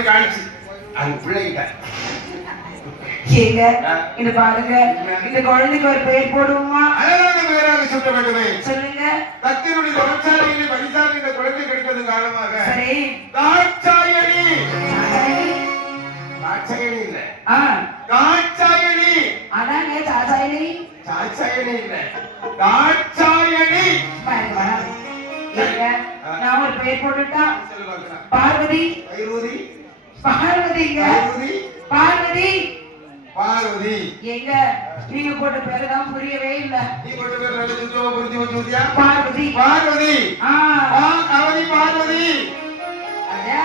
போய் காணிச்சு அது பிள்ளைகிட்ட ஏங்க இது பாருங்க இந்த குழந்தைக்கு ஒரு பெயர் போடுவோமா? அழகான பெயராக சொல்ல வேண்டுமே. சொல்லுங்க. தத்தினுடைய தொழிற்சாலையிலே பரிசாக இந்த குழந்தை கிடைப்பது காரணமாக சரி தாட்சாயணி தாட்சாயணி இல்ல தாட்சாயணி அதாங்க தாட்சாயணி தாட்சாயணி இல்ல தாட்சாயணி. நான் ஒரு பெயர் போட்டுட்டா பார்வதி பார்வதிங்க பார்வதி பார்வதி. எங்க நீங்க போட்ட பேரு தான் புரியவே இல்ல. நீ போட்ட பேரு நல்ல சுத்தமா புரிஞ்சு வச்சியா? பார்வதி பார்வதி பார்வதி பார்வதி. அடா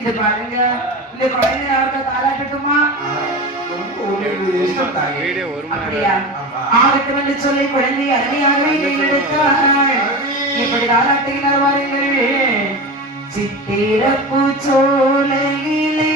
இது பாருங்க இந்த குழந்தை யாருக்கா தாளாட்டட்டுமா? அப்படியா? ஆகட்டும் என்று சொல்லி குழந்தை அருமையாகவே கையெடுத்தாள். இப்படி தாளாட்டுகிறார் வாருங்கள். சித்திரப்பூ சோலையிலே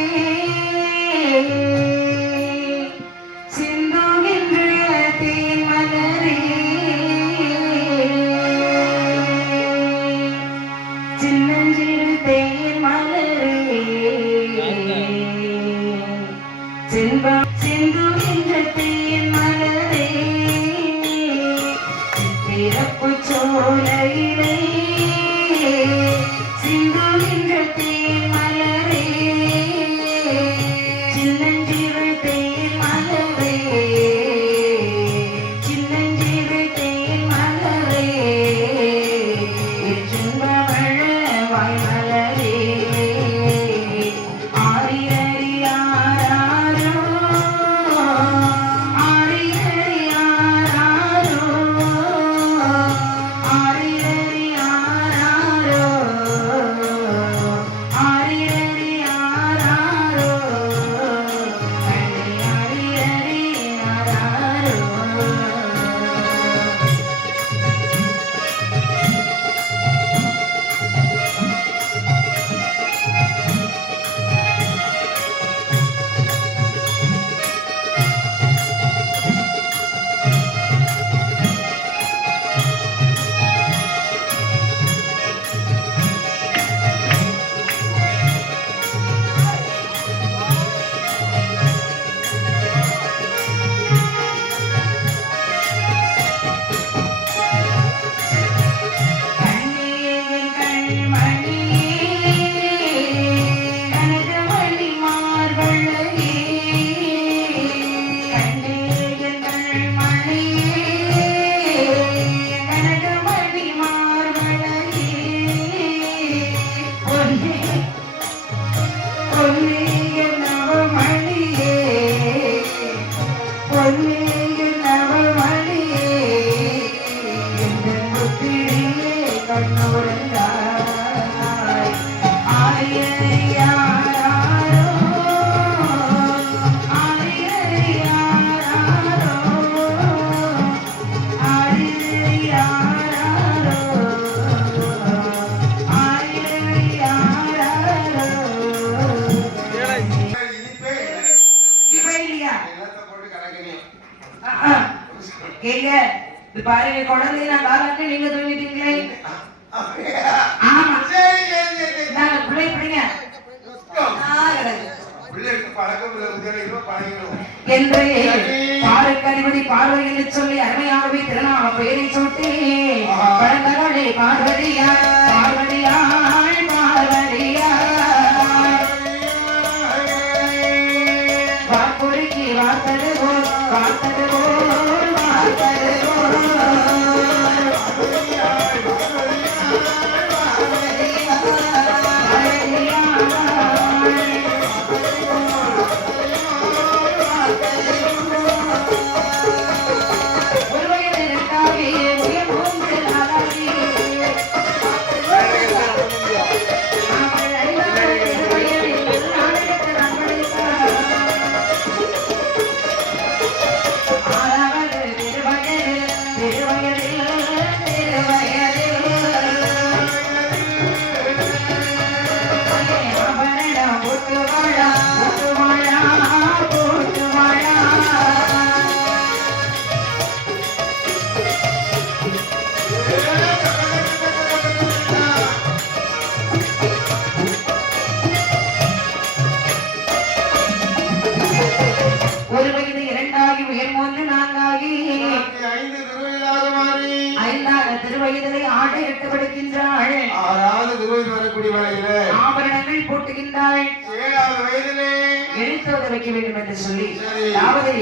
பாருங்க குழந்தைய நான் தாராட்டு நீங்க தூங்கிட்டீங்களே. ஆமா நான் பிள்ளை பிடிங்க என்று பாருக்கறிவதி பார்வை என்று சொல்லி அருமையாகவே திருநாம பெயரை சுட்டி பழந்தகளே பார்வதியா பார்வதியாய் பார்வதியா வாக்குறுக்கி வார்த்தது போல் வார்த்தது போல் வார்த்தது என் ஒன்று நான்காகி 5 திருவயதாக மாறி 5வது திருவயதிலே ஆடை கட்டுப்படுகின்றாள். 6வது திருவயது வரக்கூடிய வேளையில ஆபரணங்கள் போட்டுகின்றாள். 7வது வயதிலே எழுத்துவதை வைக்க வேண்டும் என்று சொல்லி, அதாவது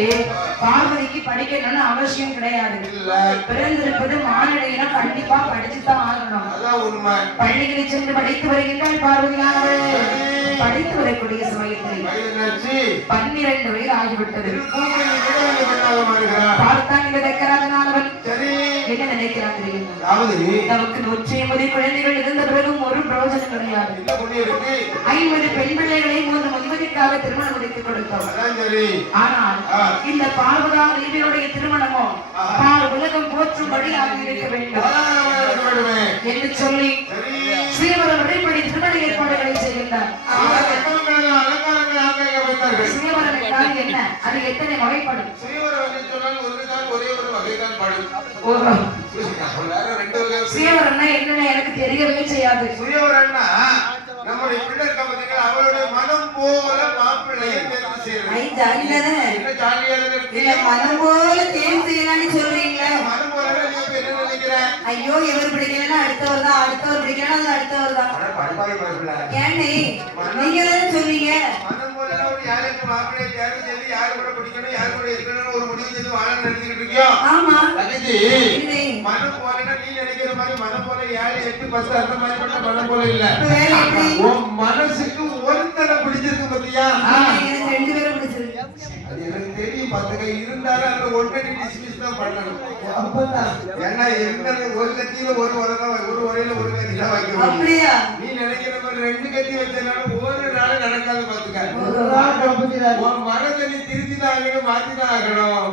பார்வதிக்கு படிக்கணும்னு அவசியம் கிடையாது. பிறந்திருப்பது மானிடையில கண்டிப்பா படிச்சுதான் ஆகணும். பள்ளிகளை சென்று படித்து வருகின்றாள் பார்வதியானவள். படித்து வரக்கூடிய சமயத்தில் 12 வயது ஆகிவிட்டது. பார்த்தான் இந்த தக்கராஜனானவன் என்ன நினைக்கிறான் தெரியுமா? நமக்கு 150 குழந்தைகள் இருந்த பிறகும் ஒரு பிரயோஜனம் கிடையாது. 50 பெண் பிள்ளைகளை 3 முதிர்வதற்காக திருமணம் முடித்துக் கொடுத்தோம். ஆனால் இந்த பார்வதா தேவியுடைய திருமணமோ உலகம் போற்றும்படியாக இருக்க வேண்டும் என்று சொல்லி ஸ்ரீவரம் முறைப்படி திருமண ஏற்பாடுகளை செய்கின்றார். ஸ்ரீவரம் என்றால் என்ன? அது எத்தனை வகைப்படும்? ஸ்ரீவரம்னா என்னன்னு எனக்கு தெரியவே செய்யாது. நம்முடைய பிள்ளை பார்த்தீங்கன்னா அவருடைய மனம் போல மாப்பிள்ளையை தேர்வு செய்யறது. மனம் போல தேர்வு செய்யலாம்னு சொல்றீங்களா? மனம் போல என்ன நினைக்கிறேன்? ஐயோ இவர் பிடிக்கலன்னா அடுத்தவர் தான், அடுத்தவர் பிடிக்கலன்னா அடுத்தவர் தான். ஏன்னு நீங்க சொல்றீங்க? மனம் போல ஒரு யாருக்கு மாப்பிள்ளையை தேர்வு செய்து யாரு கூட பிடிக்கணும் யாரு கூட இருக்கணும்னு ஒரு முடிவு செய்து வாழ நினைச்சுக்கிட்டு இருக்கியோ. ஆமா மனம் போலன்னா நீ நினைக்கிற மாதிரி மனம் போல 7, 8, 10 அந்த மாதிரி மட்டும் மனம் போல இல்ல. உன் மனசுக்கு ஒருத்தனை பிடிச்சிருக்கு பத்தியா? எனக்கு 2 பேரும் பிடிச்சிருக்கு. அது எனக்கு தெரியும் பாத்துக்க. இருந்தாலும் அந்த ஒன்றை டிஸ்மிஸ் தான் பண்ணணும். ஏன்னா இருந்தது ஒரு கத்தியில ஒரு உரையில ஒரு கத்தி தான் வைக்கணும். அப்படியா? நீ நினைக்கிற மாதிரி 2 கத்தி வச்சனால ஒரு நாள் நடக்காது பாத்துக்க. உன் மனதை நீ திருத்திதான் ஆகணும், மாத்திதான் ஆகணும்.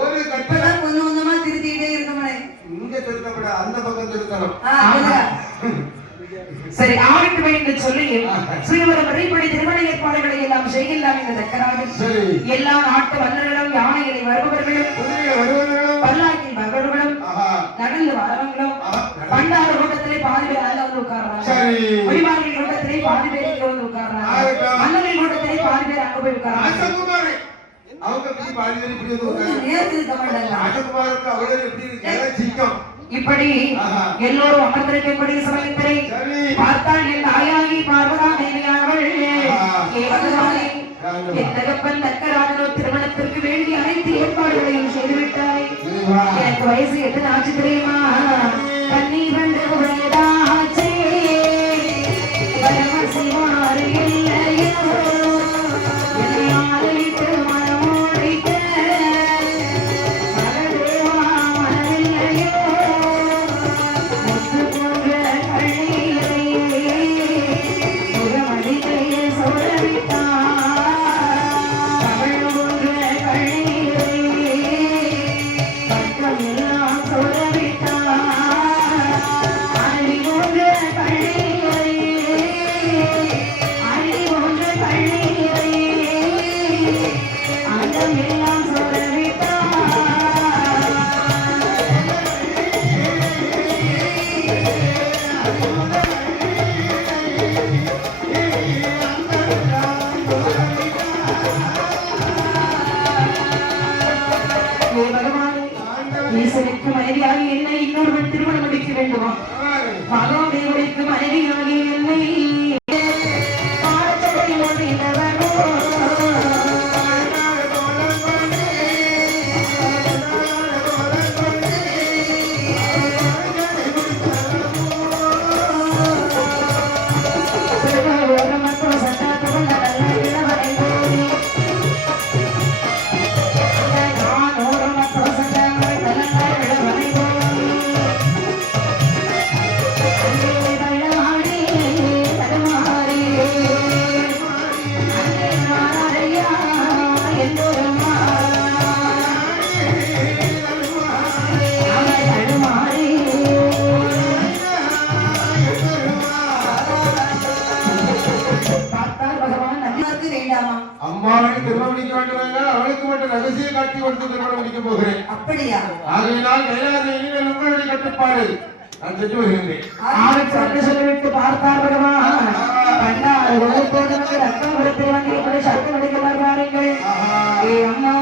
ஒரு கட்டதான் கொஞ்சம் கொஞ்சமா திருத்திக்கிட்டே இருக்கணும். இங்க திருத்தப்பட அந்த பக்கம் திருத்தணும். சரி ஆகட்டும் என்று சொல்லி ஸ்ரீவரம் முறைப்படி திருமண ஏற்பாடுகளை எல்லாம் செய்கின்றார் இந்த தக்கராஜன். எல்லா நாட்டு மன்னர்களும் யானைகளை வருபவர்களும் பல்லாக்கில் வருபவர்களும் நடந்து வரவங்களும் பண்டார கூட்டத்திலே பாதி பேர் அதில் வந்து உட்கார்றாங்க. குடிமார்கள் கூட்டத்திலே பாதி பேர் இங்க வந்து உட்கார்றாங்க. மன்னர்கள் கூட்டத்திலே பாதி பேர் அங்க போய் உட்கார்றாங்க. இப்படி எல்லோரும் அமர்ந்திருக்கக்கூடிய சமயத்தை பார்த்தால் என் தாயாகி பார்வதா தேவியானவள் என் தகப்பன் தக்கராஜனோ திருமணத்திற்கு வேண்டி அனைத்து ஏற்பாடுகளையும் செய்துவிட்டாய். எனக்கு வயசு எத்தனை ஆச்சு தெரியுமா? 12 வயதாச்சே. பரமசிவாறு இல்லையோ ஈசனுக்கு மனைவியாகி என்னை இன்னொருவன் திருமணம் முடிக்க வேண்டுமா? மகாதேவனுக்கு மனைவியாகி என்னை அவளுக்கு மட்டும் ரகசிய காட்சி கொடுத்து திருமணம் முடிக்க போகிறேன். அப்படியா? ஆகையினால் கைலாசையில் உங்களுடைய கட்டுப்பாடு நான் சென்று வருகின்றேன். சொல்லிவிட்டு பார்த்தார் பகவான். ரத்தம் கொடுத்து வந்து சத்தம் அடிக்கிறார் பாருங்கள். அம்மா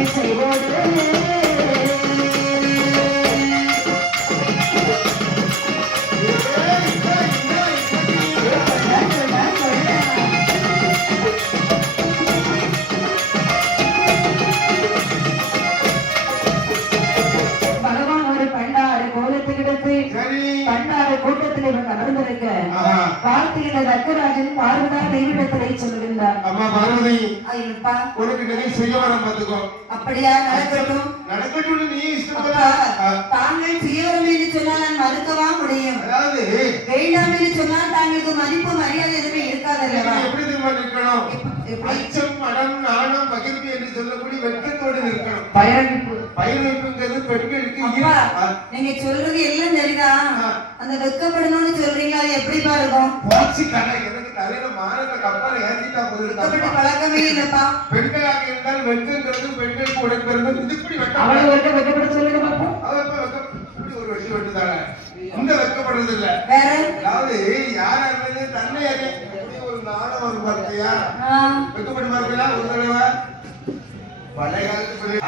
பகை செய்வோடு பகவான் ஒரு பண்டாறு கோலத்துக்கு எடுத்து சரி பண்டாறு கூட்டத்தில் இவன் அமர்ந்திருக்க ஆஹா. பார்த்திருந்த தக்கராஜன் பார்வதா தெய்வத்திலே சொல்லுகின்றார். அம்மா பார்வதி ஐயப்பா, உனக்கு நிறைய சுய வரம் பார்த்துக்கோ. அப்படியா நடக்கட்டும். நடக்கட்டும் நீ இஷ்டப்பட அப்பா, தாங்கள் சுயவரம் என்று சொன்னால் நான் மறுக்கவா முடியும்? அதாவது வேண்டாம் என்று சொன்னால் தாங்களுக்கு மதிப்பு மரியாதை எதுவுமே இருக்காதல்லவா? நீ எப்படி திரும்ப நிற்கணும்? எப்படி? அச்சம் மடம் நாணம் பகிர்வு என்று சொல்லக்கூடிய வெட்கத்தோடு நிற்கணும். பயணிப்பு. பயிர்வைப்புங்கிறது பெண்களுக்கு அப்பா, நீங்க சொல்றது எல்லாம் சரிதான். அந்த வெட்கப்படணும்னு சொல்றீங்க, அது எப்படி பாருக்கும்? போச்சு கதை. எனக்கு தலையில மானத்தை கப்பலை ஏற்றிட்டா வெட்கப்பட்ட போதும். பழக்கமே இல்லப்பா. பெண்களாக இருந்தால் வெட்கங்கிறது பெண்களுக்கு உடன்பிறந்தது. இது இப்படி அவளை வெட்கம் வெட்கப்பட சொல்லுங்க பாப்போம். அவ இப்ப வெட்கம் இப்படி ஒரு வெட்டி வெட்டுதாங்க. இந்த வெட்கப்படுறது இல்ல. வேற? அதாவது யாரா இருந்தாலும் தன்னை அறிய எப்படி ஒரு நாணம் வரும் பார்த்தியா? வெட்கப்பட்டு பார்க்கல ஒரு தடவை பழைய காலத்து பிள்ளை.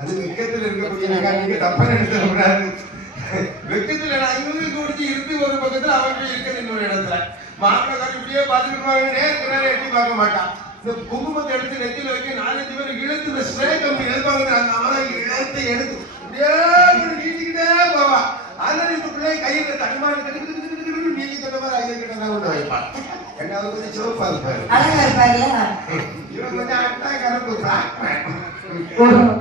அது வெட்கத்துல இருக்கக்கூடிய நீங்க தப்பா நினைச்சிடக்கூடாது. வெட்கத்துல நான் இவங்களுக்கு குடிச்சு இருந்து ஒரு பக்கத்துல அவன் இருக்கிறது இன்னொரு இடத்துல மாப்பிள்ளை இப்படியே பார்த்துட்டு நேரம் எட்டி பார்க்க மாட்டான். இந்த குங்குமத்தை எடுத்து நெத்தில வைக்க 4-5 பேர் இழுத்து இந்த ஸ்ப்ரே கம்பி எழுப்பாங்க. அந்த அவனை இழுத்து எடுத்து அப்படியே நீட்டிக்கிட்டே போவா. அதனால இந்த பிள்ளை கையில தடுமாறி நீங்க சொன்ன மாதிரி ஐயா கிட்ட தான் கொண்டு வைப்பான். என்ன கொஞ்சம் சிவப்பா இருப்பாரு, அழகா இருப்பாருல்ல? இவன் கொஞ்சம் அட்டா கருப்பு.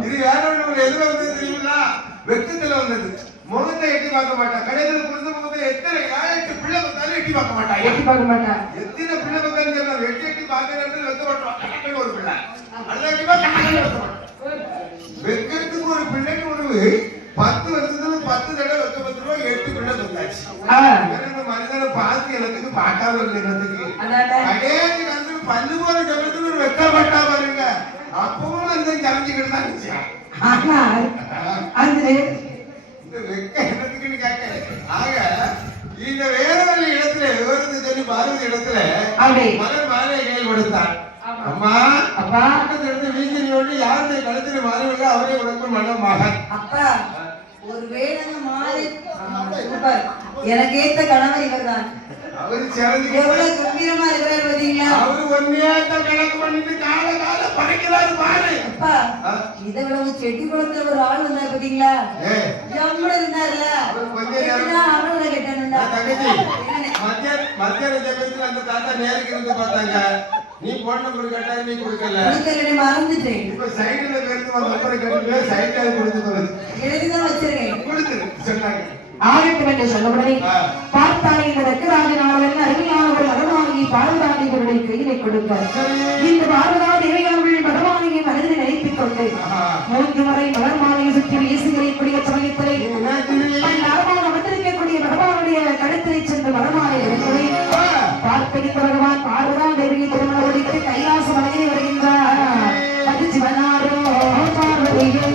இது வேற ஒண்ணு எதுல வந்தது தெரியுங்களா? வெக்கத்துல வந்தது. முகத்தை எட்டி பார்க்க மாட்டான். கடையில புரிந்த முகத்தை எத்தனை 7-8 பிள்ளை பார்த்தாலும் எட்டி பார்க்க மாட்டான். எட்டி பார்க்க மாட்டான். எத்தனை பிள்ளை பார்த்தாலும் சொல்லலாம். எட்டி பார்க்கறது வெக்கப்பட்டோம். கணக்கு ஒரு பிள்ளை அல்ல எட்டி பார்க்க வெக்கிறதுக்கு ஒரு பிள்ளைக்கு ஒரு 10 வருஷத்துல 10 தடவை வெக்கப்பட்டுருவோம். 8 பிள்ளை வந்தாச்சு. இந்த மனிதனை பார்த்து எனக்கு பார்க்காம இருந்ததுக்கு கடையாச்சு கலந்து பல்லு போற ஜபத்துல ஒரு வெக்கப்பட்டா பாருங்க. அப்பவும் அந்த ஜரைஞ்சுக்கிட்டு தான் இருந்துச்சு. இந்த வெக்க இடத்துக்குன்னு கேட்க ஆக இந்த வேறவெளி இடத்துல விவரத்தை சொல்லி பார்வதி இடத்துல மகன் மாலையை கையில் கொடுத்தான். அம்மா அப்பா இருந்து வீசினோடு யாருடைய கழுத்துல மாறவில்லை அவரே உனக்கு மன மகன். அப்பா ஒருவேளை மாறி எனக்கு ஏத்த கணவர் இவர்தான். அவரு சிறந்து எவ்வளவு கம்பீரமா இருக்கிறார் பாத்தீங்களா? அவரு ஒன்னியாத்த கணக்கு பண்ணிட்டு கால கால படைக்கிறாரு பாரு. அப்பா இதை விட செட்டி குளத்துல ஒரு ஆள் வந்தார் பாத்தீங்களா? ஜம்முல இருந்தாருல, அவனோட கேட்டானுண்டா. தங்கச்சி மத்தியான ஜபத்துல அந்த தாத்தா நேருக்கு இருந்து பார்த்தாங்க. நீ போன் நம்பர் கேட்டாரு, நீ கொடுக்கல. மறந்துட்டேன். இப்ப சைடுல பேருக்கு வந்து நம்பர் கேட்டு சைடுல கொடுத்து எழுதிதான் வச்சிருக்கேன். கொடுத்துரு சொன்னாங்க. ஆகட்டும் என்று சொல்லப்படி பார்த்தாலே இந்த ரக்கராஜனாளர்கள் அருமையான ஒரு மரமாளிகை பார்வதாதிகளுடைய கையிலை கொடுக்க இந்த பார்வதாதிகள் மரமாளிகை மனதில் நினைத்துக் கொண்டு 3 முறை மலர்மாளிகை சுற்றி வீசுகளை கூடிய சமயத்திலே வந்திருக்கக்கூடிய மரமாவுடைய கழுத்தினை சென்று மரமாலை எடுப்பதை பார்ப்பதி பகவான் பார்வதா தேவியை திருமணம் முடித்து கைலாச மலையை வருகின்றார். அது சிவனாரோ பார்வதியே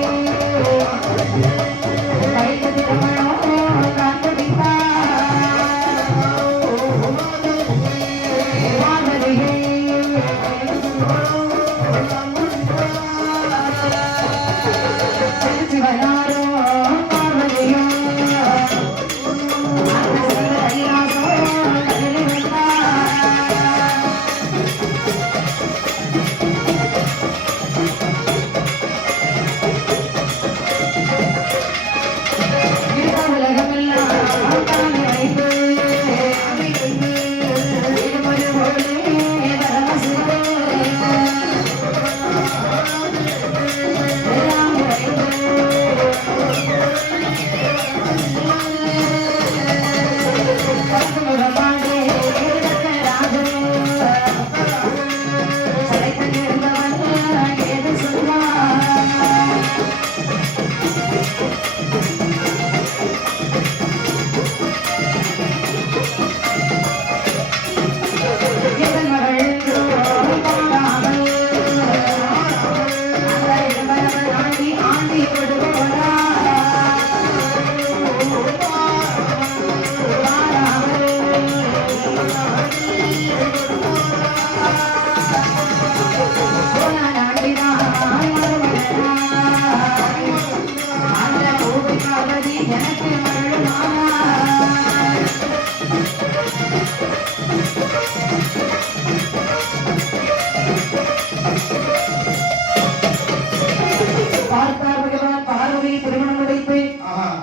பார்த்தார் பகவான் பார்வதியை திருமணம் முடித்து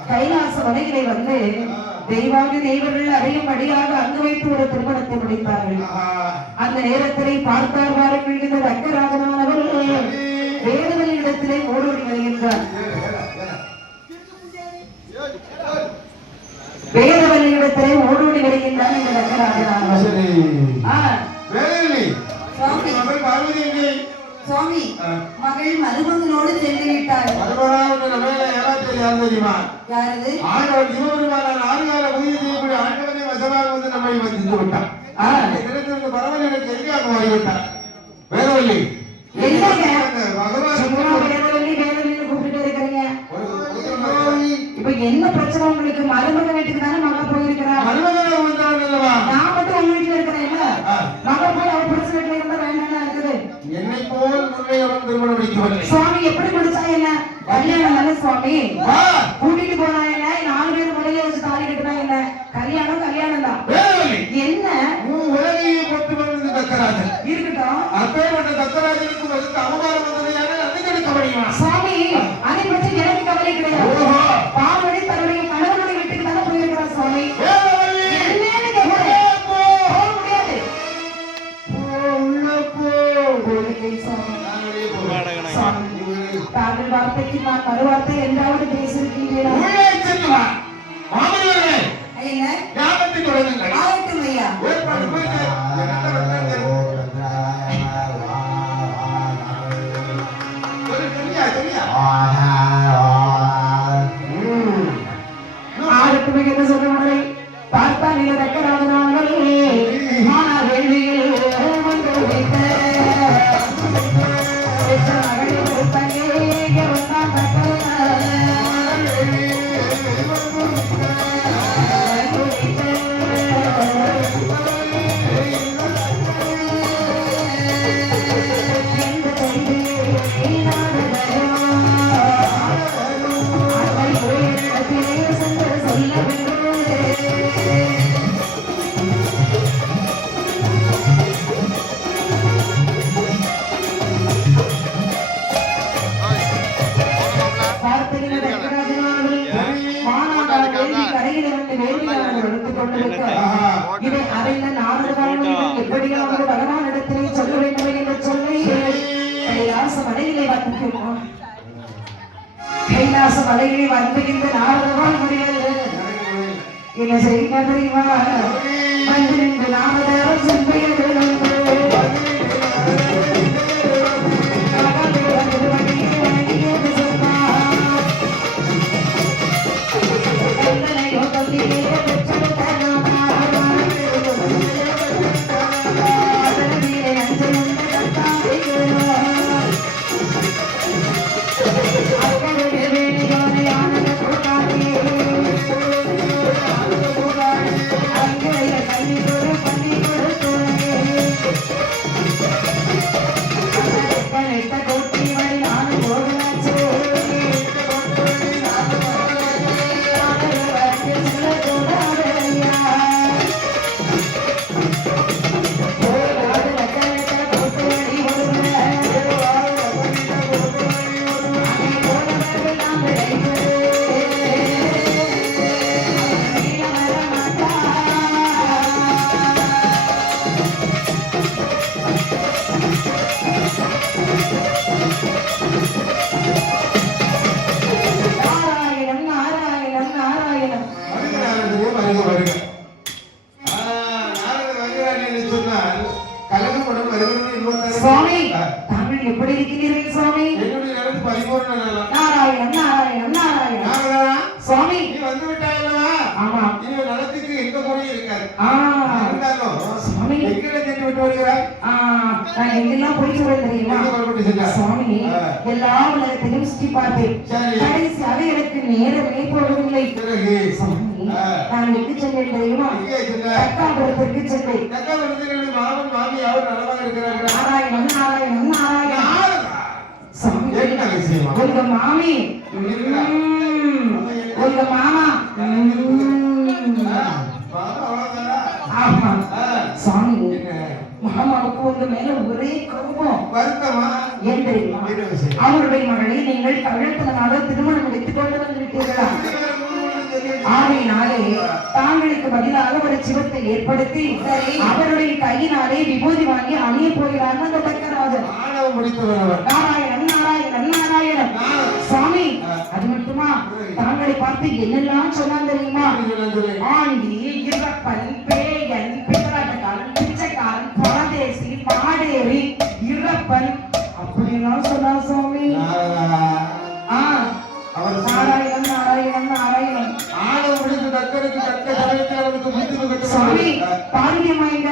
கைலாச மலையிலே வந்து தெய்வாதி தெய்வங்கள் அடையும்படியாக அங்கு வைத்து ஒரு திருமணத்தை முடித்தார்கள். அந்த நேரத்திலே பார்த்தார் பாருங்கள் இந்த ரங்கராஜனானவர் வேதவழி இடத்திலே ஓடோடி வருகின்றார். வேதவழி இடத்திலே ஓடோடி வருகின்றார் இந்த ரங்கராஜனானவர். சுவாமி மகள் மருமகனோடு சென்று விட்டார். இப்ப என்ன பிரச்சனை உங்களுக்கு? மருமக வீட்டுக்கு தானே மகா போயிருக்கிறார். நான் மட்டும் உங்க வீட்டுல இருக்கிறேன். மகா போய் அவர் பிரச்சனை வீட்டுல இருந்தா வேண்டாம் இருக்குது. என்னை போல் முன்னையவன் திருமணம் முடிக்கவில்லை. சுவாமி எப்படி முடிச்சா என்ன? கல்யாணம் தானே சுவாமி. கூட்டிட்டு போனா என்ன? 4 பேர் முறையில வச்சு தாலி கட்டினா என்ன? கல்யாணம் கல்யாணம் தான். என்ன உலகையை போட்டு வந்தது தக்கராஜன் இருக்கட்டும். அப்பேற்பட்ட தக்கராஜனுக்கு வந்து அவமானம் வந்ததையான அதுக்கெடுக்க முடியுமா? சுவாமி அதை பற்றி எனக்கு கவலை கிடையாது. பார்வதி தன்னுடைய கணவனுடைய வீட்டுக்கு தானே போயிருக்கிறார் சுவாமி. தாங்கள் வார்த்தைக்கு நான் மறுவார்த்தை என்றாவது பேசியிருக்கின்றேன். ஆகட்டுமே என்ன சொல்ல முறை பார்த்தா நீங்க தக்கராதனார்கள் ஆனா வேள்வியில் வந்து வைத்த இதை அறிந்த நாரதர் எப்படியாவது பகவானிடத்திலே சொல்ல வேண்டும் என்று சொல்லி கைலாச மலையிலே வந்துகிறோம். கைலாச மலையிலே வந்துகின்ற நாரதவான் முடியல என்ன செய்ய தெரியுமா? வந்து நின்று நாரதர் செம்பையில் சுவாமி தாங்கள் எப்படி இருக்கிறீர்கள் சுவாமி? நாராயணன் நாராயணன் நாராயணன். சுவாமி நீ வந்து விட்டாயல்லவா? ஆமா. நீ நலத்துக்கு எங்க போய் இருக்காரு? சுவாமி எங்கெல்லாம் சென்று விட்டு வருகிறாய்? நான் எங்கெல்லாம் போய் சொல்றேன் தெரியுமா? சுவாமி எல்லா உலகத்தையும் சுற்றி பார்த்தேன். கடைசியாக எனக்கு நேரமே போகவில்லை. சுவாமி நான் எங்கு சென்றேன் தெரியுமா? தக்காபுரத்திற்கு சென்றேன். தக்காபுரத்தில் மாமன் மாமி அவர் நலமாக இருக்கிறார்கள். நாராயணன் நாராயணன் நாராயணன். சுவாமி உங்க மாமி உங்க மாமா ஆமா. சுவாமி மாமாவுக்கு உங்க மேல ஒரே கோபம் வருத்தமா ஏன் தெரியுமா? என்ன விஷயம்? அவருடைய மகளை நீங்கள் கள்ளத்தனமாக திருமணம் முடித்துக் கொண்டு வந்து விட்டீர்களா? ஆகையினாலே தாங்களுக்கு பதிலாக ஒரு சிவத்தை ஏற்படுத்தி அவருடைய கையினாலே விபூதி வாங்கி அணிய போகிறார் அந்த தக்கராஜன். ஆணவம் முடித்தவன் நாராயணன் நாராயணன் நாராயணன். சுவாமி அது மட்டுமா தாங்களை பார்த்து என்னெல்லாம் சொன்னான் தெரியுமா? ஆண்டி இறப்பன் பேயன் பித்தராட்டக்காரன் பிச்சைக்காரன் பரதேசி பாடேரி இறப்பன் அப்படியெல்லாம் சொன்னா சுவாமி. அவர் நாராயணன் நாராயணன் நாராயணன். ஆணவம் முடித்த தக்கருக்கு தக்க சமயத்தில் அவருக்கு புத்தி சுவாமி பாரதியம்மா எங்க?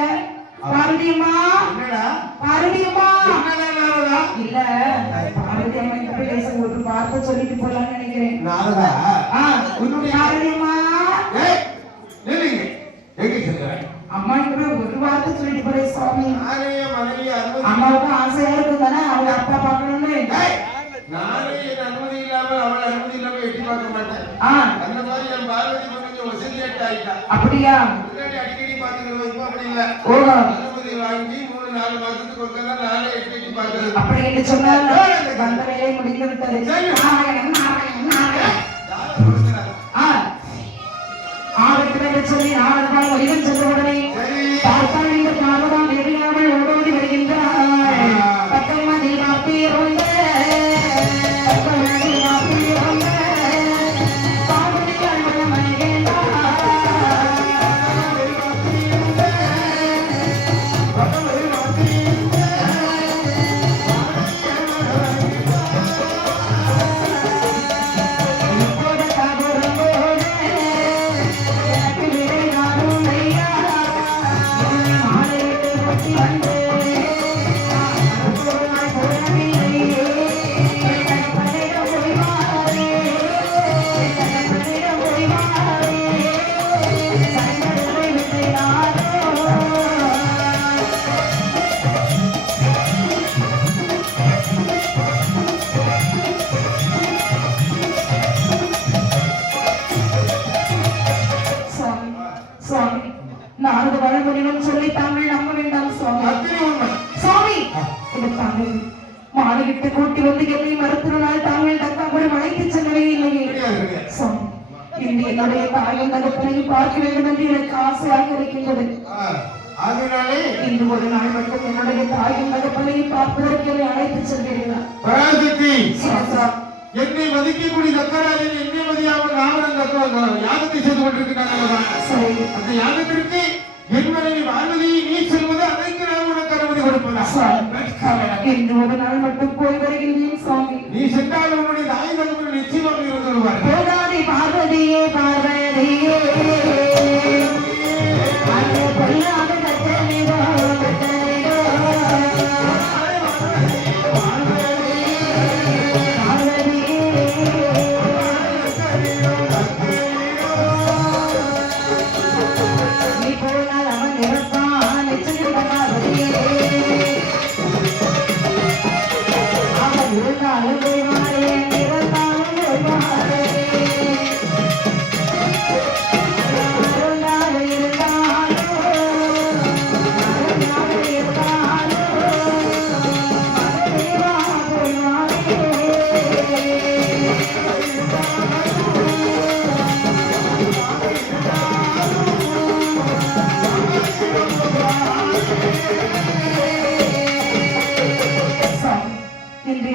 பாரதியம்மா என்னடா பாரதியம்மா என்னடா இல்ல பாரதியம்மா கிட்ட பேச ஒரு வார்த்தை சொல்லிட்டு போலாம்னு நினைக்கிறேன். நாரதா உன்னுடைய பாரதியம்மா நில்லுங்க எங்க சொல்ற அம்மா கிட்ட ஒரு வார்த்தை சொல்லிட்டு போறேன் சுவாமி. நானே மனைவி அனுமதி அம்மாவுக்கு ஆசையா இருக்கும் தானே அவங்க அப்பா பார்க்கணும்னு. நானே என் அனுமதி இல்லாமல் அவள் அனுமதி இல்லாமல் எட்டி பார்க்க மாட்டேன். அந்த மாதிரி என் பார்வதி கொஞ்சம் வசதியாட்டு ஆயிட்டா. அப்படியா? முன்னாடி அடிக்கடி பார்த்துக்கணும், இப்போ அப்படி இல்ல. ஓஹோ அனுமதி வாங்கி 3-4 மாசத்துக்கு ஒருக்கதான் நானே எட்டி பார்க்கறது. அப்படி என்று சொன்னால் அந்த வேலையை முடிந்து விட்டது. நாராயணன் நாராயணன் நாராயணன். ஆகட்டும் சொல்லி நாரதன் ஒளிவன் சென்ற உடனே பார்த்தால் இந்த நாரதன் எதிராமல் ஓடோடி வருகின்றார். பத்தமதி மாப்பீரோங்க நாரத வழிமுறையும் சொல்லி தாங்கள் நம்ப வேண்டாம் சுவாமி. சுவாமி இந்த தாங்கள் மாலையிட்டு கூட்டி வந்து என்னை மறுத்திருந்தால் தாங்கள் தக்காபுரி அழைத்து செல்லவே இல்லையே சுவாமி. இன்று என்னுடைய தாயும் தகப்பனையும் பார்க்க வேண்டும் என்று எனக்கு ஆசையாக இருக்கின்றது. இன்று ஒரு நாள் மட்டும் என்னுடைய தாயும் தகப்பனையும் பார்ப்பதற்கு என்னை அழைத்து செல்கிறீர்களா? என்னை மதிக்கக்கூடிய தக்கராஜன் என்னை மதியாமல் ராமன் யாகத்தை செய்து கொண்டிருக்கிறாங்க. அந்த யாகத்திற்கு என் மனைவி பார்வதியை நீ செல்வது அதற்கு நான் உனக்கு அனுமதி கொடுப்பதா? இன்று ஒரு நாள் மட்டும் போய் வருகின்றேன் சுவாமி. நீ சென்றால் உன்னுடைய தாய் தகப்பன் நிச்சயமாக இருந்துருவார். போகாதே பார்வதியே பார்வதியே அந்த பொல்லாத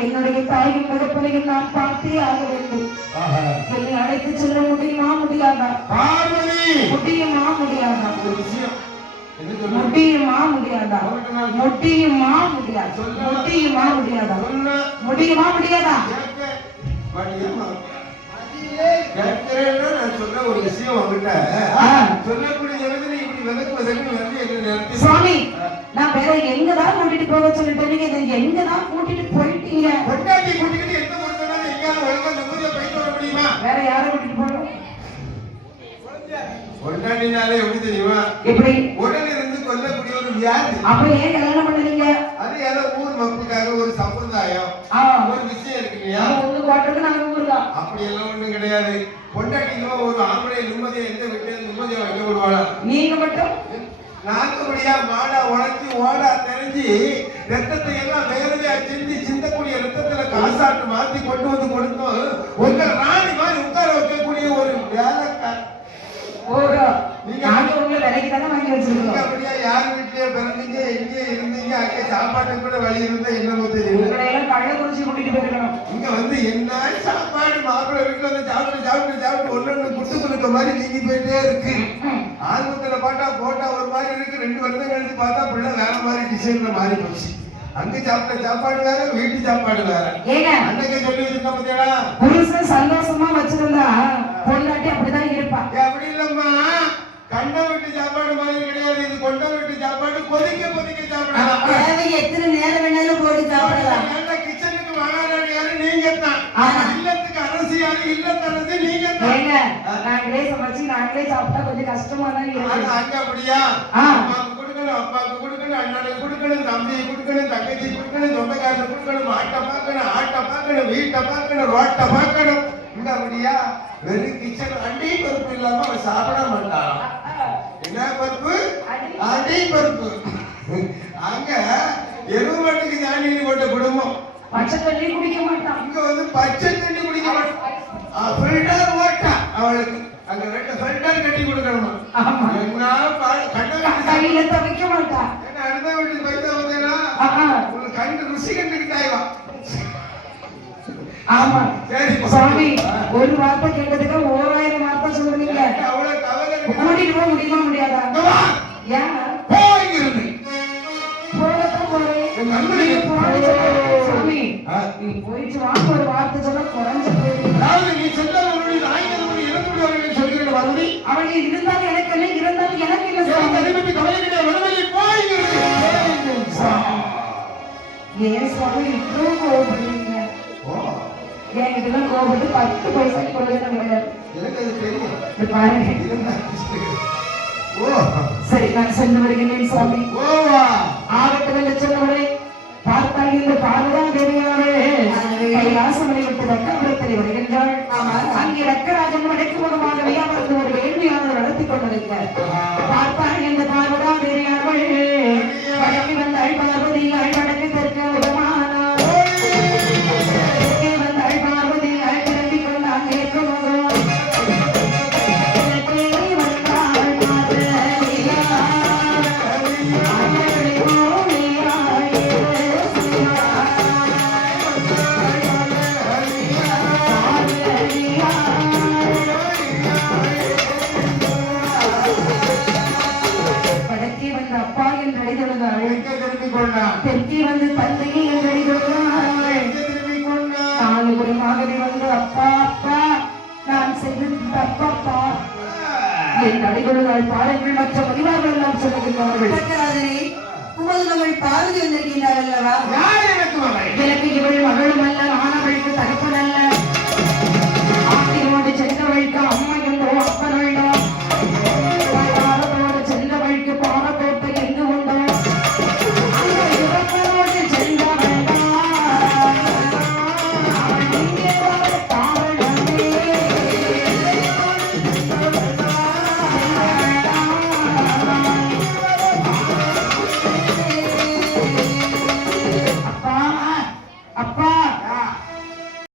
என்னுடைய தாயும் தகப்பனையும் நான் பார்த்தே ஆக வேண்டும். என்னை அழைத்து செல்ல முடியுமா முடியாதா? முடியுமா முடியாதா? முடியுமா முடியாதா? முடியுமா முடியாதா? முடியுமா முடியாதா? முடியுமா முடியாதா? ஒரு விஷயம் சுவாமி நான் வேற எங்கதான் கூட்டிட்டு போக சொல்லிட்டு நீங்க எங்கதான் கூட்டிட்டு போயிட்டீங்க? வேற யாரை கூட்டிட்டு போகணும்? பொண்டாட்டினாலே எப்படி தெரியுமா? எப்படி? உடனே இருந்து கொல்லக்கூடிய ஒரு வியாதி. அப்ப ஏன் கல்யாணம் பண்ணீங்க? அது ஏதோ ஊர் மக்களுக்காக ஒரு சம்பிரதாயம், ஒரு விஷயம் இருக்கு இல்லையா? உங்களுக்கு வாட்டுக்கு நாங்க ஊர்தான். அப்படி எல்லாம் ஒண்ணும் கிடையாது. பொண்டாட்டிக்கு ஒரு ஆம்பளை நிம்மதியா எந்த வீட்டுல நிம்மதியா வைக்க விடுவாளா? நீங்க மட்டும் நாக்குபடியா மாடா உழைச்சி ஓடா தெரிஞ்சு ரத்தத்தை எல்லாம் வேறவையா செஞ்சு சிந்தக்கூடிய ரத்தத்துல காசாட்டு மாத்தி கொண்டு வந்து கொடுத்தோம். உங்க ராணி மாதிரி உட்கார வைக்கக்கூடிய ஒரு வேலைக்கார. ஓஹோ, நாங்க உங்களை விலைக்கு தானே வாங்கி வச்சிருக்கோம். அப்படியா யார் வீட்லயே பிறந்தீங்க, எங்கே இருந்தீங்க, அங்கே சாப்பாட்டுக்கு கூட வழி இருந்தா என்னமோ தெரியல. உங்களை எல்லாம் கள்ளக்குறிச்சி கூட்டிட்டு போயிருக்கணும். இங்க வந்து என்ன சாப்பாடு, மாப்பிள்ளை வீட்டுல வந்து சாப்பிட்டு சாப்பிட்டு சாப்பிட்டு ஒண்ணு குட்டு குடுக்க மாதிரி நீங்கி போயிட்டே இருக்கு. ஆரம்பத்துல பார்த்தா போட்டா ஒரு மாதிரி இருக்கு, 2 வருஷம் கழிச்சு பார்த்தா பிள்ளை வேற மாதிரி டிசைன்ல மாறி போச்சு. அங்க சாப்பிட்ட சாப்பாடு வேற, வீட்டு சாப்பாடு வேற. ஏங்க அன்னைக்கு சொல்லி வச்சிருக்க பத்தியா, புருஷன் சந்தோஷமா வச்சிருந்தா பொண்டாட்டி அப்படிதான் இருப்பா. அப்படி இல்லம்மா, கண்ட வீட்டு சாப்பாடு மாதிரி கிடையாது இது. கொண்ட வீட்டு சாப்பாடு கொதிக்க கொதிக்க சாப்பிடலாம். எத்தனை நேரம் வேணாலும் போட்டு சாப்பிடலாம். கிச்சனுக்கு மகாராணி யாரு? நீங்க தான். இல்லத்துக்கு அரசு யாரு? இல்லத்தரசி நீங்க தான். ஏங்க நாங்களே சமைச்சு நாங்களே சாப்பிட்டா கொஞ்சம் கஷ்டமா தான் இருக்கு. அங்க அப்படியா? அம்மாக்கு கொடுக்கணும், அப்பாவுக்கு கொடுக்கணும், அண்ணனுக்கு கொடுக்கணும், தம்பிக்கு கொடுக்கணும், தங்கச்சி கொடுக்கணும், சொந்தக்காரனுக்கு கொடுக்கணும், ஆட்டை பார்க்கணும், ஆட்டை பார்க்கணும், வீட்டை பார்க்கணும், ரோட்டை பார்க்கணும். இங்க அப்படியா? வெறும் கிச்சன் அண்டி பருப்பு இல்லாம அவன் சாப்பிட மாட்டான். என்ன பருப்பு? அண்டி பருப்பு. அங்க எருமட்டுக்கு தாண்டி போட்ட குடும்பம். பச்சை தண்ணி குடிக்க மாட்டான். இங்க வந்து பச்சை தண்ணி குடிக்க மாட்டான். ஃபில்டர் ஓட்டா அவளுக்கு. அங்க 2 ஃபில்டர் கட்டி கொடுக்கணுமா? என்ன கையில துவைக்க மாட்டான். என்ன அடுத்த வீட்டுக்கு பைத்தா வந்தேனா உங்களுக்கு கண்டு ருசி கண்டுக்கிட்டாய்வா? ஆமா சரி சாமி, ஒரு வார்த்தை கேட்டதுக்கு 1000 வார்த்தை சொல்றீங்க. அவ்வளவு கவலை கூட்டிட்டு போக முடியுமா முடியாதா? ஏன் போயிருந்து போகத்தான் போறேன். சாமி நீ போயிட்டு வாங்க, ஒரு வார்த்தை சொல்ல குறைஞ்ச போயிருக்கு. அதாவது நீ சென்றவர்களுடைய ஆயுதங்களுடைய இறந்துவிடுவார்கள் சொல்கிற மறுபடி அவள் இருந்தாலும் எனக்கு இல்லை, இருந்தாலும் எனக்கு இல்லை சாமி. கவலை கிடையாது, விடுதலை போயிருந்து. ஏன் சாமி இவ்வளவு கோபப்படுறீங்க? என்கிட்ட கோபப்பட்டு 10 பைசாக்கு கொடுக்கணும் கிடையாது. எனக்கு அது தெரியும். பாருங்க சரி, நான் சென்று வருகிறேன் சாமி. ஆகட்டும் என்று சொன்னவரே பார்த்தால் இந்த பார்வதான் தேவியாரே கைலாசமனை விட்டு ரக்கபுரத்தில் வருகின்றாள். அங்கே ரக்கராஜன் வடக்கு முகமாகவே அவரது ஒரு வேள்வியானது நடத்தி கொண்டிருக்கிறார். பார்த்தால் இந்த பார்வதான் தேவியார்கள் வடக்கு வந்தாள் பார்வதி, வடக்கு தெற்கு விதமானார். தெற்கே வந்தாள் பார்வதி, திரும்பி கொண்டான் மேற்கு முகம். தெற்கே வந்து தந்தையை நாலுபுறமாகவே வந்து அப்பா அப்பா நான் செய்தது தப்பப்பா என் நடைபெறுதால் பாருங்கள். மற்ற மதிவார்கள் எல்லாம் சொல்லுகிறார்கள். உமது மகள் பார்வதி வந்திருக்கின்றார் அல்லவா? எனக்கு இவள் மகள்